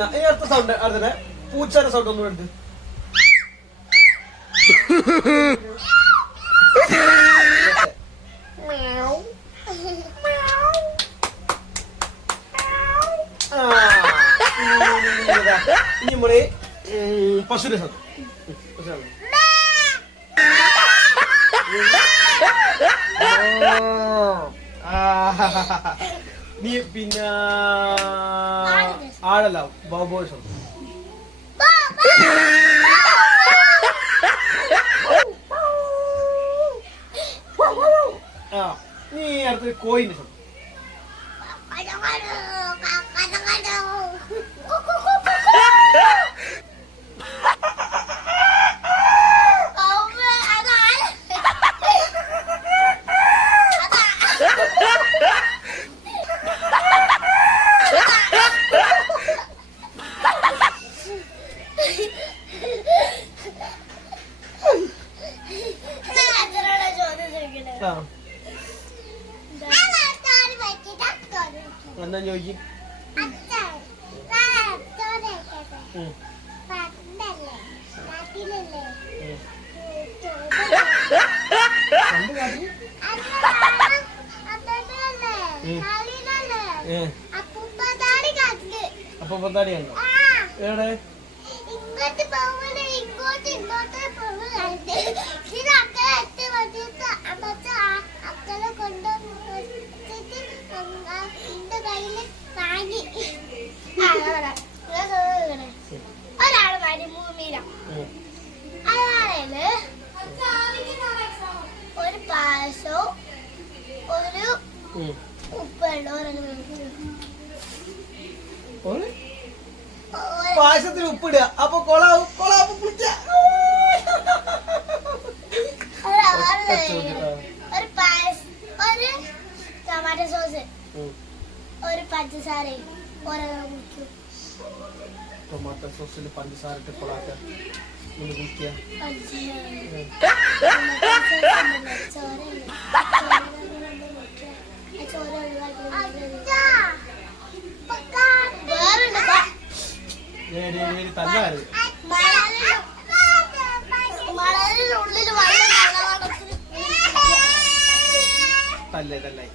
അടുത്ത സൗണ്ട് അടുത്ത പൂച്ചയുടെ സൗണ്ട് ഒന്നും എടുത്ത് ഇനി നമ്മള് പശുവിന്റെ സൗണ്ട് നീ പിന്നെ ആടല്ല ബോബോ സൗണ്ട് നീ അടുത്ത കോയിന്റെ സൗണ്ട് എന്താ ചോദിക്കും അപ്പൊ പത്താടിയാണോ എവിടെ ഒരാള് മരുഭൂമിയില അയാളേല് ഒരു പായസവും ഒരു ഉപ്പുവെള്ളവും പായസത്തിൽ ഉപ്പിടുക അപ്പൊ കൊളാവും ഒരു പായസം ഒരു ടൊമാറ്റോ സോസ് ഒരു പഞ്ചസാരയും ടൊമാറ്റോ സോസിൽ പഞ്ചസാര ഇട്ട് കൊളാക്ക കുടിക്കുക തല്ലാറ് തല്ലേ